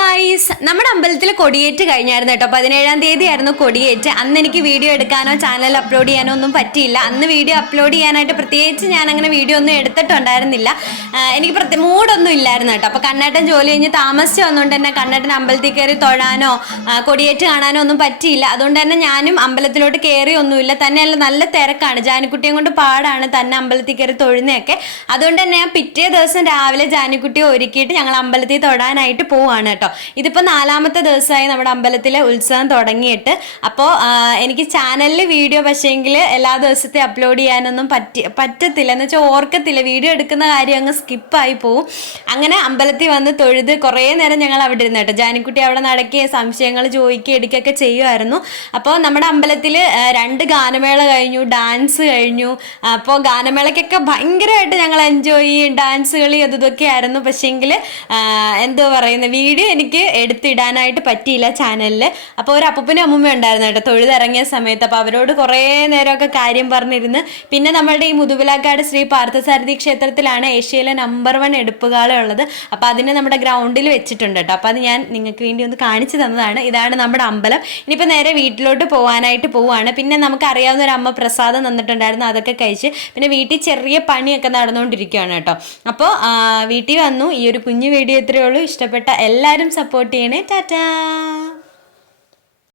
Guys, നമ്മുടെ അമ്പലത്തിൽ കൊടിയേറ്റ് കഴിഞ്ഞായിരുന്നു കേട്ടോ. 17-ാം തീയതി ആയിരുന്നു കൊടിയേറ്റ്. അന്ന് എനിക്ക് വീഡിയോ എടുക്കാനോ ചാനൽ അപ്ലോഡ് ചെയ്യാനോ ഒന്നും പറ്റിയില്ല. അന്ന് വീഡിയോ അപ്ലോഡ് ചെയ്യാനായിട്ട് പ്രത്യേകിച്ച് ഞാൻ അങ്ങനെ വീഡിയോ ഒന്നും എടുത്തിട്ടുണ്ടായിരുന്നില്ല. എനിക്ക് മൂഡൊന്നും ഇല്ലായിരുന്നു കേട്ടോ. അപ്പോൾ കണ്ണേട്ടൻ ജോലി കഴിഞ്ഞ് താമസിച്ച് വന്നുകൊണ്ട് തന്നെ കണ്ണേട്ടൻ അമ്പലത്തിൽ കയറി തൊഴാനോ കൊടിയേറ്റ് കാണാനോ ഒന്നും പറ്റിയില്ല. അതുകൊണ്ട് തന്നെ ഞാനും അമ്പലത്തിലോട്ട് കയറിയൊന്നുമില്ല. തന്നെയല്ല, നല്ല തിരക്കാണ്. ജാനിക്കുട്ടിയെ കൊണ്ട് പാടാണ് തന്നെ അമ്പലത്തിൽ കയറി തൊഴുന്നതൊക്കെ. അതുകൊണ്ട് തന്നെ ഞാൻ പിറ്റേ ദിവസം രാവിലെ ജാനിക്കുട്ടിയെ ഒരുക്കിയിട്ട് ഞങ്ങൾ അമ്പലത്തിൽ തൊഴാനായിട്ട് പോവാണ് കേട്ടോ. ഇതിപ്പോൾ 4-ാമത്തെ ദിവസമായി നമ്മുടെ അമ്പലത്തിലെ ഉത്സവം തുടങ്ങിയിട്ട്. അപ്പോൾ എനിക്ക് ചാനലിൽ വീഡിയോ പക്ഷേങ്കിൽ എല്ലാ ദിവസത്തെ അപ്ലോഡ് ചെയ്യാനൊന്നും പറ്റത്തില്ല എന്ന് വെച്ചാൽ ഓർക്കത്തില്ല. വീഡിയോ എടുക്കുന്ന കാര്യം അങ്ങ് സ്കിപ്പായി പോവും. അങ്ങനെ അമ്പലത്തിൽ വന്ന് തൊഴുത് കുറേ നേരം ഞങ്ങൾ അവിടെ ഇരുന്ന് കേട്ടോ. ജാനിക്കുട്ടി അവിടെ നടക്കുകയും സംശയങ്ങൾ ചോദിക്കുകയും എടുക്കുകയൊക്കെ ചെയ്യുമായിരുന്നു. അപ്പോൾ നമ്മുടെ അമ്പലത്തിൽ 2 ഗാനമേള കഴിഞ്ഞു, ഡാൻസ് കഴിഞ്ഞു. അപ്പോൾ ഗാനമേളയ്ക്കൊക്കെ ഭയങ്കരമായിട്ട് ഞങ്ങൾ എൻജോയ് ചെയ്യും. ഡാൻസ് കളി ഇതൊക്കെ ആയിരുന്നു. പക്ഷേങ്കിൽ എന്തോ പറയുന്ന വീഡിയോ എനിക്ക് എടുത്തിടാനായിട്ട് പറ്റിയില്ല ചാനലിൽ. അപ്പോൾ ഒരു അപ്പൂപ്പനും അമ്മൂമ്മ ഉണ്ടായിരുന്നു കേട്ടോ തൊഴുതിറങ്ങിയ സമയത്ത്. അപ്പോൾ അവരോട് കുറേ നേരമൊക്കെ കാര്യം പറഞ്ഞിരുന്ന്. പിന്നെ നമ്മളുടെ ഈ മുതുവിലാക്കാട് ശ്രീ പാർത്ഥസാരഥി ക്ഷേത്രത്തിലാണ് ഏഷ്യയിലെ നമ്പർ 1 എടുപ്പുകാള ഉള്ളത്. അപ്പോൾ അതിനെ നമ്മുടെ ഗ്രൗണ്ടിൽ വെച്ചിട്ടുണ്ട് കേട്ടോ. അപ്പോൾ അത് ഞാൻ നിങ്ങൾക്ക് വേണ്ടി ഒന്ന് കാണിച്ചു തന്നതാണ്. ഇതാണ് നമ്മുടെ അമ്പലം. ഇനിയിപ്പോൾ നേരെ വീട്ടിലോട്ട് പോകാനായിട്ട് പോവുകയാണ്. പിന്നെ നമുക്കറിയാവുന്ന ഒരു അമ്മ പ്രസാദം തന്നിട്ടുണ്ടായിരുന്നു, അതൊക്കെ കഴിച്ച് പിന്നെ വീട്ടിൽ ചെറിയ പണിയൊക്കെ നടന്നുകൊണ്ടിരിക്കുകയാണ് കേട്ടോ. അപ്പോൾ വീട്ടിൽ വന്നു. ഈ ഒരു കുഞ്ഞു വീഡിയോ ഇത്രയേ ഉള്ളൂ. ഇഷ്ടപ്പെട്ട എല്ലാവരും സപ്പോർട്ട് ചെയ്യണേ. ടാറ്റാ.